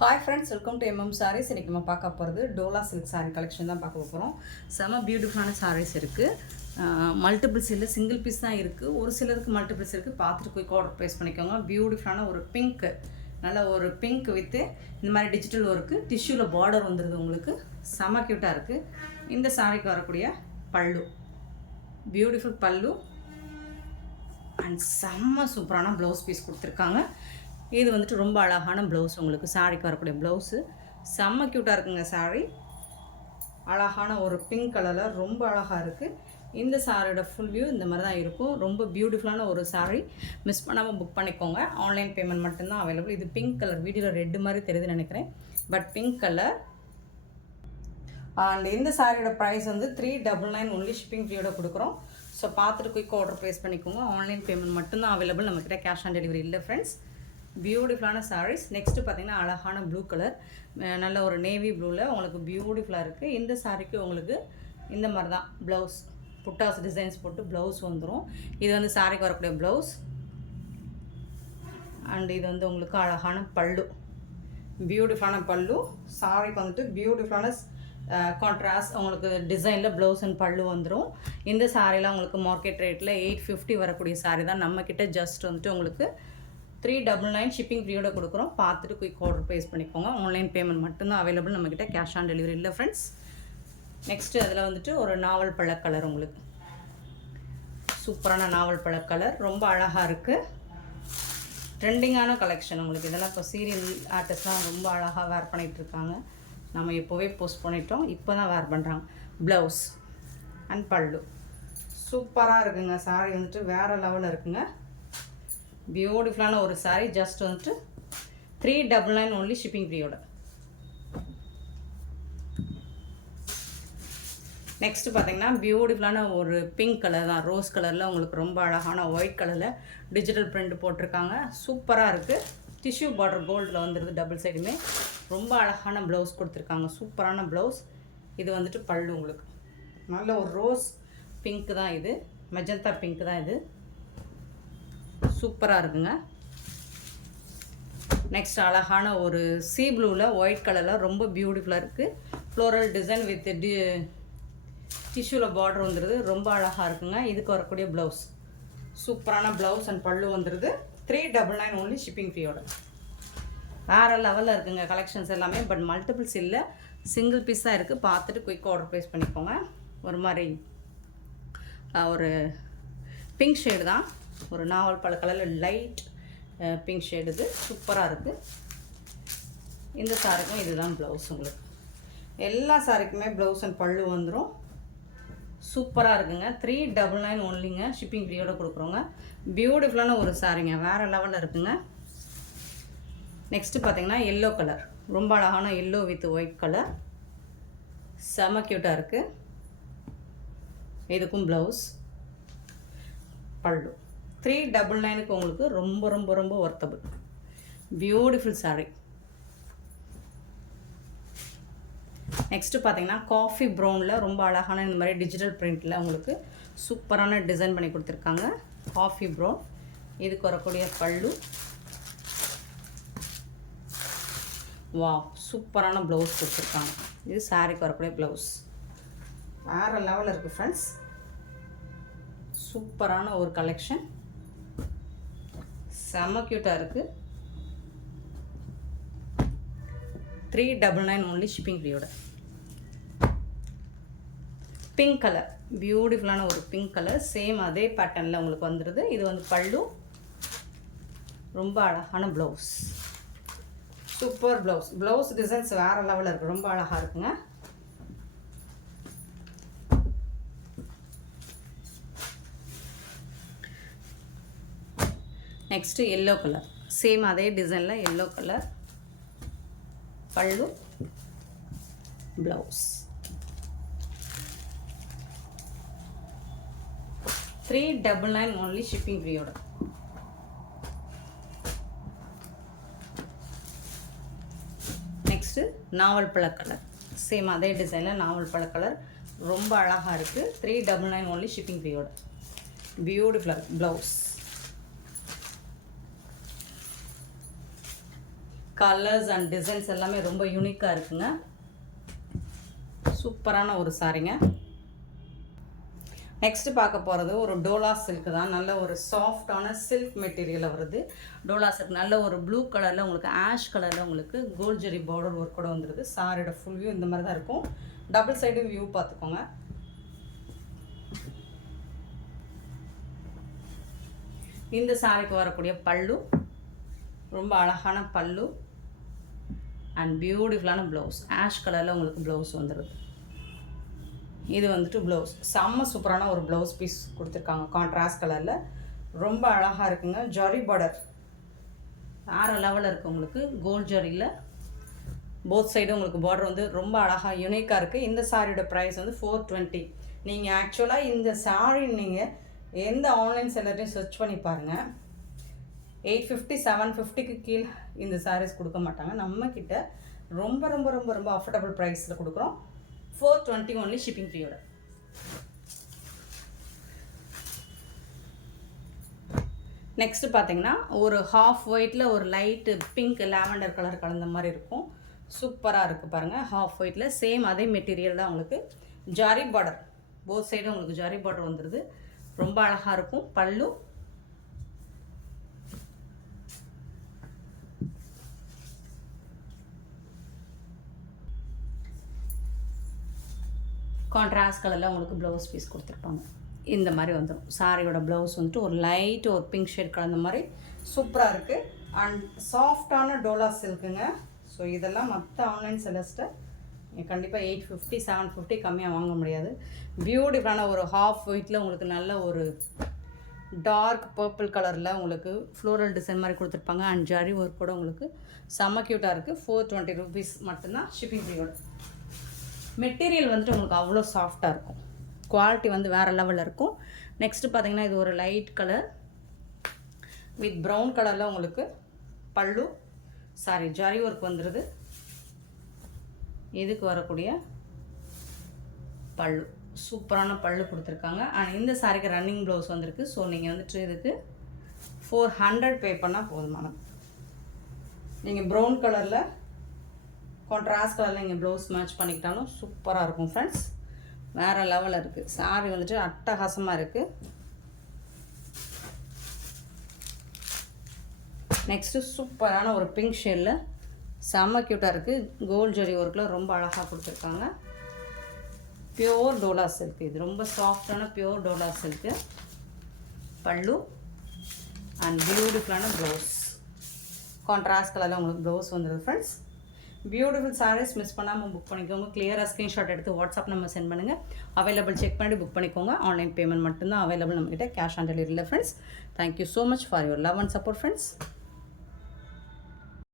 Hi friends, welcome to sarees. இன்றைக்கி நம்ம பார்க்க போகிறது டோலா சில்க் சாரீ கலெக்ஷன் தான் பார்க்க போகிறோம். செம பியூட்டிஃபுல்லான சாரீஸ் இருக்குது. மல்டிபிள்ஸ் இல்லை, சிங்கிள் பீஸ் தான் இருக்குது. ஒரு சிலருக்கு மல்டிபிள்ஸ் இருக்குது. பார்த்துட்டு போய் ஆர்டர் ப்ளேஸ் பண்ணிக்கோங்க. பியூட்டிஃபுல்லான ஒரு பிங்க், நல்ல ஒரு பிங்க் வித்து இந்த மாதிரி டிஜிட்டல் ஒர்க்கு, டிஷ்யூவில் பார்டர் வந்துடுது. உங்களுக்கு செம க்யூட்டாக இருக்குது. இந்த சாரீக்கு வரக்கூடிய பல்லு, பியூட்டிஃபுல் பல்லு அண்ட் செம்ம சூப்பரான ப்ளவுஸ் பீஸ் கொடுத்துருக்காங்க. இது வந்துட்டு ரொம்ப அழகான ப்ளவுஸ். உங்களுக்கு சாரீக்கு வரக்கூடிய ப்ளவுஸு செம்ம க்யூட்டாக இருக்குங்க. சாரீ அழகான ஒரு பிங்க் கலரில் ரொம்ப அழகாக இருக்குது. இந்த சாரியோட ஃபுல் வியூ இந்த மாதிரி தான் இருக்கும். ரொம்ப பியூட்டிஃபுல்லான ஒரு சாரீ. மிஸ் பண்ணாமல் புக் பண்ணிக்கோங்க. ஆன்லைன் பேமெண்ட் மட்டும்தான் அவைலபிள். இது பிங்க் கலர், வீடியோவில் ரெட்டு மாதிரி தெரியுதுன்னு நினைக்கிறேன், பட் பிங்க் கலர். அண்ட் இந்த சாரியோட ப்ரைஸ் வந்து 399 ஒன்லி. ஷிப்பிங் ஃப்ரீயோட கொடுக்குறோம். ஸோ பார்த்துட்டு குயிக் ஆர்டர் ப்ளேஸ் பண்ணிக்கோங்க. ஆன்லைன் பேமெண்ட் மட்டும்தான் அவைலபிள். நம்மக்கிட்ட கேஷ் ஆன் டெலிவரி இல்லை ஃப்ரெண்ட்ஸ். பியூட்டிஃபுல்லான சாரீஸ். நெக்ஸ்ட்டு பார்த்தீங்கன்னா அழகான ப்ளூ கலர், நல்ல ஒரு நேவி ப்ளூவில் உங்களுக்கு பியூட்டிஃபுல்லாக இருக்குது. இந்த சாரீக்கு உங்களுக்கு இந்த மாதிரி தான் ப்ளவுஸ், புட்டாஸ் டிசைன்ஸ் போட்டு ப்ளவுஸ் வந்துடும். இது வந்து சாரீக்கு வரக்கூடிய ப்ளவுஸ். அண்ட் இது வந்து உங்களுக்கு அழகான பல்லு, பியூட்டிஃபுல்லான பல்லு. சாரீக்கு வந்துட்டு பியூட்டிஃபுல்லான கான்ட்ராஸ்ட் உங்களுக்கு டிசைனில் ப்ளவுஸ் அண்ட் பல்லு வந்துடும். இந்த சாரீலாம் உங்களுக்கு மார்க்கெட் ரேட்டில் 850 வரக்கூடிய சாரீ தான். நம்மக்கிட்ட ஜஸ்ட் வந்துட்டு உங்களுக்கு 399 ஷிப்பிங் ஃப்ரீயோட கொடுக்குறோம். பார்த்துட்டு குயிக் ஆர்டர் ப்ளேஸ் பண்ணிக்கோங்க. ஆன்லைன் பேமெண்ட் மட்டும்தான் அவைலபிள். நம்மக்கிட்ட கேஷ் ஆன் டெலிவரி இல்லை ஃப்ரெண்ட்ஸ். நெக்ஸ்ட்டு அதில் வந்துட்டு ஒரு நாவல் பழ கலர், உங்களுக்கு சூப்பரான நாவல் பழ கலர், ரொம்ப அழகாக இருக்குது. ட்ரெண்டிங்கான கலெக்ஷன் உங்களுக்கு. இதெல்லாம் இப்போ சீரியல் ஆர்டிஸ்ட்லாம் ரொம்ப அழகாக வேர் பண்ணிகிட்ருக்காங்க. நம்ம இப்போவே போஸ்ட் பண்ணிட்டோம், இப்போ தான் வேர் பண்ணுறாங்க. ப்ளவுஸ் அண்ட் பல்லு சூப்பராக இருக்குங்க. சாரீ வந்துட்டு வேறு லெவலில் இருக்குங்க. பியூட்டிஃபுல்லான ஒரு சாரீ. ஜஸ்ட் வந்துட்டு 399 ஒன்லி ஷிப்பிங் ஃப்ரீயோட. நெக்ஸ்ட்டு பார்த்தீங்கன்னா பியூட்டிஃபுல்லான ஒரு பிங்க் கலர் தான், ரோஸ் கலரில் உங்களுக்கு ரொம்ப அழகான ஒயிட் கலரில் டிஜிட்டல் பிரிண்ட் போட்டிருக்காங்க. சூப்பராக இருக்குது. டிஷ்யூ பார்டர் கோல்டில் வந்துடுது டபுள் சைடுமே. ரொம்ப அழகான ப்ளவுஸ் கொடுத்துருக்காங்க. சூப்பரான ப்ளவுஸ். இது வந்துட்டு பல்லு உங்களுக்கு நல்ல ஒரு ரோஸ் பிங்க் தான். இது மெஜந்தா பிங்க் தான். இது சூப்பராக இருக்குங்க. நெக்ஸ்ட் அழகான ஒரு சீ ப்ளூவில் ஒயிட் கலரில் ரொம்ப பியூட்டிஃபுல்லாக இருக்குது. ஃப்ளோரல் டிசைன் வித் டிஷ்யூவில் பார்டர் வந்துடுது. ரொம்ப அழகாக இருக்குங்க. இதுக்கு வரக்கூடிய ப்ளவுஸ் சூப்பரான ப்ளவுஸ் அண்ட் பல்லு வந்துடுது. 399 ஒன்லி ஷிப்பிங் ஃப்ரீயோட. வேறு லெவலில் இருக்குங்க கலெக்ஷன்ஸ் எல்லாமே. பட் மல்டிபிள்ஸ் இல்லை, சிங்கிள் பீஸ் தான் இருக்குது. பார்த்துட்டு குயிக் ஆர்டர் ப்ளேஸ் பண்ணிக்கோங்க. ஒரு மாதிரி ஒரு பிங்க் ஷேடு தான், ஒரு நாவல் பழ கலரில் லைட் பிங்க் ஷேடு. இது சூப்பராக இருக்குது. இந்த சாரிக்கும் இதுதான் ப்ளவுஸ். உங்களுக்கு எல்லா சாரிக்குமே ப்ளவுஸ் அண்ட் பல்லு வந்துடும். சூப்பராக இருக்குங்க. 399 ஒன்லிங்க. ஷிப்பிங் ஃப்ரீயோட கொடுக்குறோங்க. பியூட்டிஃபுல்லான ஒரு சாரிங்க, வேறு லெவலில் இருக்குங்க. நெக்ஸ்ட்டு பார்த்தீங்கன்னா எல்லோ கலர், ரொம்ப அழகான எல்லோ வித் ஒயிட் கலர், செம க்யூட்டாக இருக்குது. இதுக்கும் ப்ளவுஸ் பல்லு. 399க்கு உங்களுக்கு ரொம்ப ரொம்ப ரொம்ப ஒர்த்தபிள். பியூட்டிஃபுல் சாரீ. நெக்ஸ்ட்டு பார்த்தீங்கன்னா காஃபி ப்ரௌனில் ரொம்ப அழகான இந்த மாதிரி டிஜிட்டல் பிரிண்டில் உங்களுக்கு சூப்பரான டிசைன் பண்ணி கொடுத்துருக்காங்க. Coffee brown. இதுக்கு வரக்கூடிய பல்லு. வாவ், சூப்பரான ப்ளவுஸ் கொடுத்துருக்காங்க. இது சாரீக்கு வரக்கூடிய ப்ளவுஸ். வேறு லெவலில் இருக்குது ஃப்ரெண்ட்ஸ். சூப்பரான ஒரு கலெக்ஷன், செம்ம க்யூட்டாக இருக்குது. 399 ஒன்லி ஷிப்பிங் ஃப்ரீயோட. பிங்க் கலர், பியூட்டிஃபுல்லான ஒரு பிங்க் கலர், சேம் அதே பேட்டர்னில் உங்களுக்கு வந்துடுது. இது வந்து பல்லு. ரொம்ப அழகான blouse, super blouse. Blouse designs வேறு லெவலில் இருக்குது, ரொம்ப அழகாக இருக்குங்க. நெக்ஸ்ட்டு எல்லோ கலர், சேம் அதே டிசைனில் yellow colour, pallu, blouse. 399 only shipping ஃப்ரீயோட. நெக்ஸ்ட்டு நாவல் பழ கலர், சேம் அதே டிசைனில் நாவல் பழ கலர், ரொம்ப அழகாக இருக்குது. 399 ஒன்லி ஷிப்பிங் ஃப்ரீயோட. பியூட்டிஃபுல்லாக ப்ளவுஸ். கலர்ஸ் அண்ட் டிசைன்ஸ் எல்லாமே ரொம்ப யூனிக்காக இருக்குங்க. சூப்பரான ஒரு சாரீங்க. நெக்ஸ்ட்டு பார்க்க போகிறது ஒரு டோலா சில்க் தான். நல்ல ஒரு சாஃப்டான சில்க் மெட்டீரியலில் வருது. டோலா சில்க் நல்ல ஒரு ப்ளூ கலரில் உங்களுக்கு ஆஷ் கலரில் உங்களுக்கு கோல்ட் ஜெரி பார்டர் ஒர்க் கூட வந்துடுது. சாரியோட ஃபுல் வியூ இந்த மாதிரி தான் இருக்கும். டபுள் சைடு வியூ பார்த்துக்கோங்க. இந்த சாரிக்கு வரக்கூடிய பல்லு ரொம்ப அழகான பல்லு அண்ட் பியூட்டிஃபுல்லான ப்ளவுஸ். ஆஷ் கலரில் உங்களுக்கு ப்ளவுஸ் வந்துடுது. இது வந்துட்டு ப்ளவுஸ் செம்ம சூப்பரான ஒரு ப்ளவுஸ் பீஸ் கொடுத்துருக்காங்க. கான்ட்ராஸ்ட் கலரில் ரொம்ப அழகாக இருக்குங்க. ஜரி பார்டர் வேறு லெவலில் இருக்குது உங்களுக்கு. கோல்ட் ஜரியில் போத் சைடு உங்களுக்கு பார்டர் வந்து ரொம்ப அழகாக யூனிக்காக இருக்குது. இந்த சாரியோட ப்ரைஸ் வந்து 420. நீங்கள் ஆக்சுவலாக இந்த சாரீ நீங்கள் எந்த ஆன்லைன் செல்லர்டையும் சர்ச் பண்ணி பாருங்கள். 850 750க்கு கீழே இந்த சாரீஸ் கொடுக்க மாட்டாங்க. நம்மக்கிட்ட ரொம்ப ரொம்ப ரொம்ப ரொம்ப அஃபோர்டபுள் ப்ரைஸில் கொடுக்குறோம். 420 ஒன்லி ஷிப்பிங் ஃப்ரீயோட. நெக்ஸ்ட்டு பார்த்தீங்கன்னா ஒரு ஹாஃப் ஒயிட்டில் ஒரு லைட்டு பிங்க் லாவெண்டர் கலர் கலந்த மாதிரி இருக்கும். சூப்பராக இருக்குது பாருங்கள். ஹாஃப் ஒயிட்டில் சேம் அதே மெட்டீரியல் தான் உங்களுக்கு. ஜரி பார்டர் போத் சைடும் உங்களுக்கு ஜரி பார்டர் வந்துடுது. ரொம்ப அழகாக இருக்கும். பல்லு கான்ட்ராஸ்ட் கலரில் உங்களுக்கு ப்ளவுஸ் பீஸ் கொடுத்துருப்பாங்க. இந்த மாதிரி வந்துடும். சாரியோட ப்ளவுஸ் வந்துட்டு ஒரு லைட் ஒரு பிங்க் ஷேட் கலந்த மாதிரி சூப்பராக இருக்குது. அண்ட் சாஃப்டான டோலா சில்க்குங்க. ஸோ இதெல்லாம் மற்ற ஆன்லைன் செல்லர்ஸ்ட்டை கண்டிப்பாக 850 750 கம்மியாக வாங்க முடியாது. பியூட்டிஃபுல்லான ஒரு ஹாஃப் ஒயிட்டில் உங்களுக்கு நல்ல ஒரு டார்க் பர்பிள் கலரில் உங்களுக்கு ஃப்ளோரல் டிசைன் மாதிரி கொடுத்துருப்பாங்க. அண்ட் ஜரி ஒர்க் கூட உங்களுக்கு செம்ம க்யூட்டாக இருக்குது. 420 rupees மட்டும்தான் ஷிப்பிங் ஃப்ரீயோட. மெட்டீரியல் வந்துட்டு உங்களுக்கு அவ்வளோ சாஃப்டாக இருக்கும். குவாலிட்டி வந்து வேறு லெவலில் இருக்கும். நெக்ஸ்ட்டு பார்த்தீங்கன்னா இது ஒரு லைட் கலர் வித் ப்ரௌன் கலரில் உங்களுக்கு பல்லு ஜரி ஒர்க் வந்துடுது. இதுக்கு வரக்கூடிய பல்லு சூப்பரான பல்லு கொடுத்துருக்காங்க. அண்ட் இந்த சாரிக்கு ரன்னிங் ப்ளவுஸ் வந்திருக்கு. ஸோ நீங்கள் வந்துட்டு இதுக்கு 400 பே பண்ணால் போதுமானது. நீங்கள் ப்ரௌன் கலரில் கான்ட்ராஸ்ட் கலரில் நீங்கள் ப்ளவுஸ் மேட்ச் பண்ணிக்கிட்டாலும் சூப்பராக இருக்கும் ஃப்ரெண்ட்ஸ். வேறு லெவலில் இருக்குது. சாரி வந்துட்டு அட்டகாசமாக இருக்குது. நெக்ஸ்ட்டு சூப்பரான ஒரு பிங்க் ஷேடில் செம்ம க்யூட்டாக இருக்குது. கோல்ட் ஜரி ஒர்க்கில் ரொம்ப அழகாக கொடுத்துருக்காங்க. Pure Dola silk. இது ரொம்ப சாஃப்டான பியோர் டோலா சில்க்கு. பல்லு அண்ட் பியூட்டிஃபுல்லான ப்ளவுஸ். கான்ட்ராஸ்ட் கலரில் உங்களுக்கு ப்ளவுஸ் வந்துடுது ஃப்ரெண்ட்ஸ். பியூட்டிஃபுல் சாரீஸ் மிஸ் பண்ணாமல் புக் பண்ணிக்கோங்க. கிளியராக ஸ்க்ரீன்ஷாட் எடுத்து வாட்ஸ்அப் நம்பர் சென்ட் பண்ணுங்கள். அவைலபிள் செக் பண்ணி புக் பண்ணிக்கோங்க. ஆன்லைன் பேமெண்ட் மட்டும்தான் அவைலபிள் நம்மக்கிட்ட. கேஷ் ஆன் டெலிவரி இல்லை friends. Thank you so much for your love and support friends.